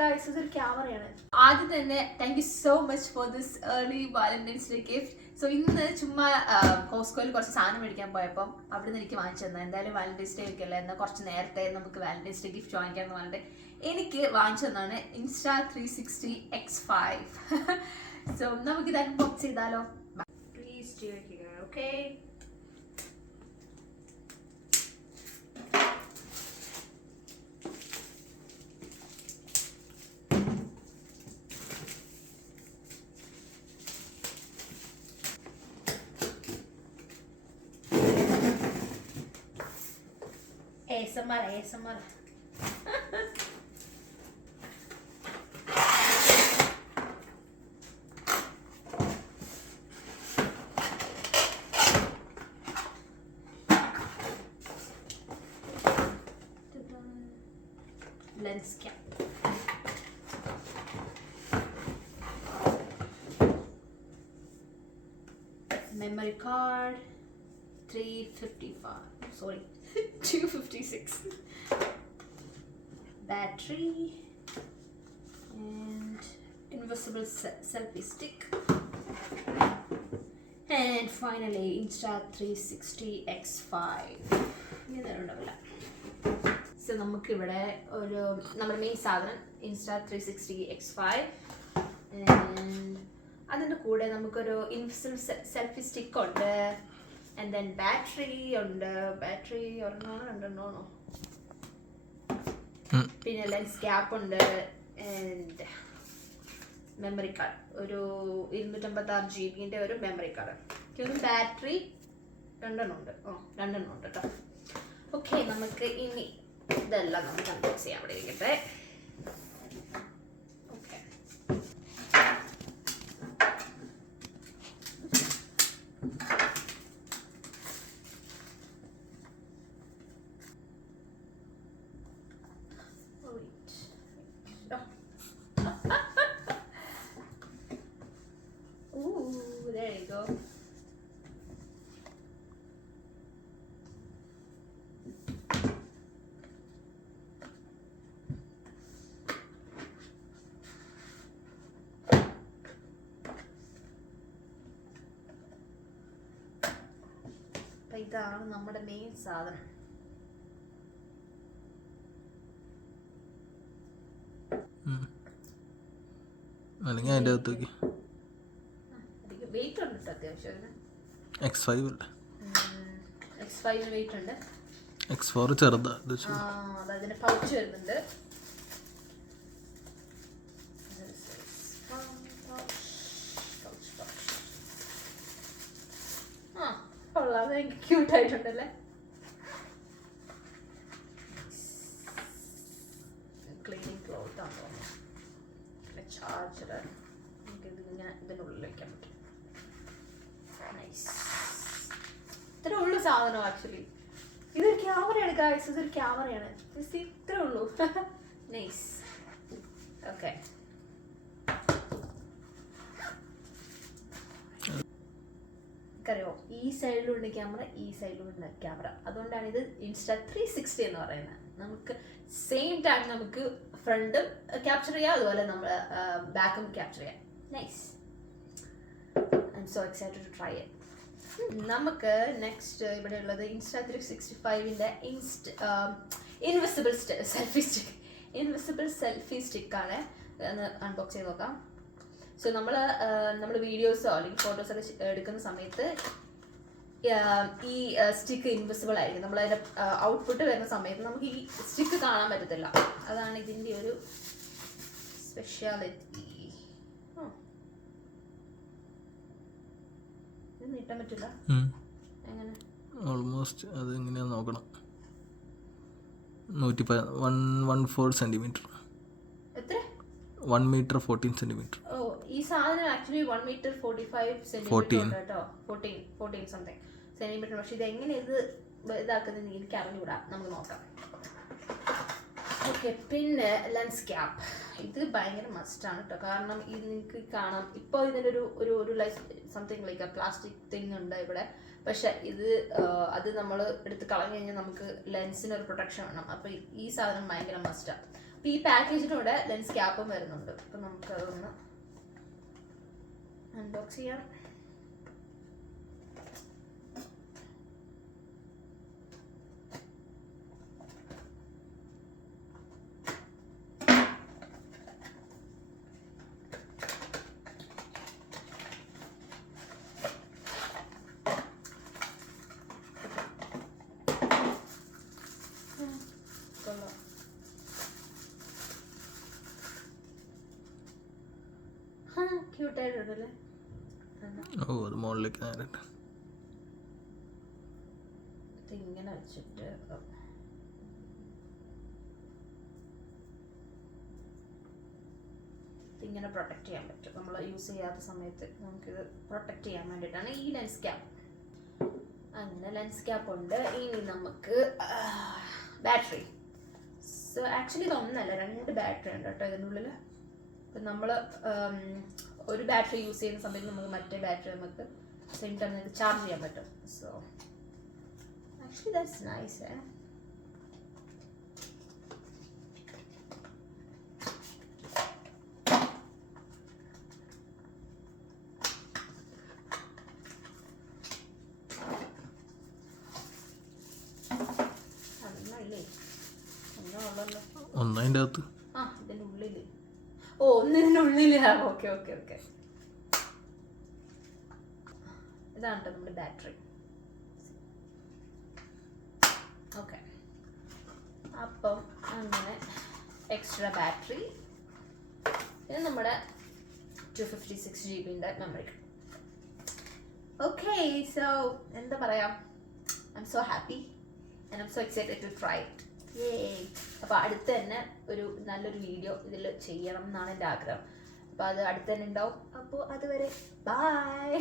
guys, ഇതൊരു ക്യാമറയാണ്. ആദ്യം തന്നെ thank you so much for this early Valentine's day gift. So ഇന്ന് ചുമ്മാ കോസ്കോയിൽ കുറച്ച് സാധനം മേടിക്കാൻ പോയപ്പം അവിടെ നിന്ന് എനിക്ക് വാങ്ങിച്ചു തന്നെ. എന്തായാലും വാലന്റൈൻസ് ഡേ ഒക്കെ അല്ലേ, എന്നാൽ കുറച്ച് നേരത്തെ നമുക്ക് വാലന്റൈൻസ് ഡേ ഗിഫ്റ്റ് വാങ്ങിക്കാമെന്ന് പറഞ്ഞിട്ട് എനിക്ക് വാങ്ങിച്ചു തന്നാണ് Insta360 X5. സോ നമുക്കിത് അൺബോക്സ് ചെയ്താലോ? Please do it here, okay? ASMR. Lens cap. Memory card 355. Sorry. 256. Battery and invisible selfie stick, and finally Insta360 X5. So നമുക്ക് ഇവിടെ ഒരു നമ്മുടെ മെയിൻ സാധനം Insta360 X5, and അതിൻ്റെ കൂടെ നമുക്കൊരു ഇൻവിസിബിൾ സെൽഫി സ്റ്റിക്ക് ഉണ്ട്. And then battery രണ്ടെണ്ണോ പിന്നെ ലെൻസ് ക്യാപ്പ് ഉണ്ട്, ആൻഡ് മെമ്മറി കാർഡ് ഒരു 256 GB ഒരു മെമ്മറി കാർഡ്. ബാറ്ററി രണ്ടെണ്ണം ഉണ്ട് കേട്ടോ. ഓക്കെ, നമുക്ക് ഇനി ഇതെല്ലാം നമുക്ക് അൺബോക്സ് ചെയ്യാൻ അവിടെ ഇരിക്കട്ടെ. There you go. ഇതാണ് നമ്മുടെ മെയിൻ സാധനം. അല്ലെങ്കിൽ അതിൻ്റെ അകത്തേക്ക് വെയിറ്റ് ഉണ്ട് അത്യാവശ്യം. X5 അല്ലേ? X5 വെയിറ്റ് ഉണ്ട്. X4 ചെറുതാ. അതിന് പൗച്ച് വരുന്നുണ്ട്. കൊള്ളാം, ക്യൂട്ട് ആയിട്ടുണ്ടല്ലേ. ക്ലീനിങ് ക്ലോത്ത് ആണോ, ചാർജർ നമുക്കിതിങ്ങനെ ഇതിനുള്ളിൽ വയ്ക്കാൻ പറ്റും. ഇത്രേ ഉള്ളൂ സാധനം. ആക്ച്വലി ഇതൊരു ക്യാമറയാണ് ഗായ്സ്, ഇതൊരു ക്യാമറയാണ്. ഇത്രേ ഉള്ളൂ. നൈസ്. ഓക്കെ, അറിയോ, ഈ സൈഡിലുണ്ട് ക്യാമറ, ഈ സൈഡിലുണ്ട് ക്യാമറ. അതുകൊണ്ടാണ് ഇത് Insta360 എന്ന് പറയുന്നത്. നമുക്ക് സെയിം ടൈം നമുക്ക് ഫ്രണ്ടും ക്യാപ്ചർ ചെയ്യാം, അതുപോലെ നമ്മൾ ബാക്കും ക്യാപ്ചർ ചെയ്യാം. Nice. I am so excited to try it. നമുക്ക് നെക്സ്റ്റ് ഇവിടെ ഉള്ളത് Insta365ൻ്റെ ഇൻവിസിബിൾ സെൽഫി സ്റ്റിക്കാണ്. ഒന്ന് അൺബോക്സ് ചെയ്ത് നോക്കാം. സോ നമ്മൾ വീഡിയോസോ അല്ലെങ്കിൽ ഫോട്ടോസൊക്കെ എടുക്കുന്ന സമയത്ത് ഈ സ്റ്റിക്ക് ഇൻവിസിബിൾ ആയിരിക്കും. നമ്മളതിൻ്റെ ഔട്ട്പുട്ട് വരുന്ന സമയത്ത് നമുക്ക് ഈ സ്റ്റിക്ക് കാണാൻ പറ്റത്തില്ല. അതാണ് ഇതിൻ്റെ ഒരു സ്പെഷ്യാലിറ്റി. ഇത് നീട്ടാൻ പറ്റില്ല. എങ്ങനെ? ഓൾമോസ്റ്റ് അത് എങ്ങനെയാന്ന് നോക്കണം. 114 സെന്റിമീറ്റർ. എത്ര? 1 മീറ്റർ 14 സെന്റിമീറ്റർ. ഓ, ഈ സാധനം ആക്ച്വലി 1 മീറ്റർ 45 സെന്റിമീറ്റർ ഉണ്ട് കേട്ടോ. 14 സംതിങ് സെന്റിമീറ്റർ. പക്ഷെ ഇത് എങ്ങനെ ഇതാക്കുന്നത് എനിക്ക് അറിഞ്ഞുകൂടാ. നമുക്ക് നോക്കാം. ഓക്കെ, പിന്നെ ലെൻസ് ക്യാപ്പ്. ഇത് ഭയങ്കര മസ്റ്റാണ് കേട്ടോ. കാരണം ഇത് നിങ്ങൾക്ക് കാണാം, ഇപ്പോൾ ഇതിൻ്റെ ഒരു സംതിങ് ലൈക്ക് പ്ലാസ്റ്റിക് തിങ് ഉണ്ട് ഇവിടെ. പക്ഷെ ഇത് അത് നമ്മൾ എടുത്ത് കളഞ്ഞു കഴിഞ്ഞാൽ നമുക്ക് ലെൻസിന് ഒരു പ്രൊട്ടക്ഷൻ വേണം. അപ്പോൾ ഈ സാധനം ഭയങ്കര മസ്റ്റാണ്. ഈ പാക്കേജിനൂടെ ലെൻസ് ക്യാപ്പും വരുന്നുണ്ട്. അപ്പം നമുക്കതൊന്ന് അൺബോക്സ് ചെയ്യാം. ക്യൂട്ടായിട്ടുണ്ടല്ലേ. ഓ അത് മുകളിലേക്ക് നേരെ ഇങ്ങനെ വെച്ചിട്ട് ഇങ്ങനെ പ്രൊട്ടക്ട് ചെയ്യാൻ പറ്റും. നമ്മൾ യൂസ് ചെയ്യാത്ത സമയത്ത് നമുക്കിത് പ്രൊട്ടക്ട് ചെയ്യാൻ വേണ്ടിയിട്ടാണ് ഈ ലെൻസ് ക്യാപ്പ്. അങ്ങനെ ലെൻസ് ക്യാപ്പ് ഉണ്ട്. ഇനി നമുക്ക് ബാറ്ററി. സോ ആക്ച്വലി ഇതൊന്നല്ല, 2 ബാറ്ററി ഉണ്ട് കേട്ടോ ഇതിനുള്ളിൽ. ഇപ്പം നമ്മൾ ഒരു ബാറ്ററി യൂസ് ചെയ്യുന്ന സമയത്ത് നമുക്ക് മറ്റേ ബാറ്ററി നമുക്ക് സെയിം ടൈം നമുക്ക് ചാർജ് ചെയ്യാൻ പറ്റും. So actually that's nice. ഒന്നതിൻ്റെ അകത്ത് ഇതിൻ്റെ ഉള്ളിൽ. ഓ, ഒന്നിൻ്റെ ഉള്ളിലാണ്. Okay okay okay. ഇതാണ് കേട്ടോ നമ്മുടെ ബാറ്ററി. ഓക്കെ, അപ്പം അങ്ങനെ എക്സ്ട്രാ ബാറ്ററി. പിന്നെ നമ്മുടെ 256 GB മെമ്മറി. ഓക്കെ, സോ എന്താ പറയാ, I am so happy and I am so excited to try it. അപ്പോൾ അടുത്ത് തന്നെ ഒരു നല്ലൊരു വീഡിയോ ഇതിൽ ചെയ്യണം എന്നാണ് എൻ്റെ ആഗ്രഹം. അപ്പോൾ അത് അടുത്ത് തന്നെ ഉണ്ടാവും. അപ്പോൾ അതുവരെ ബൈ.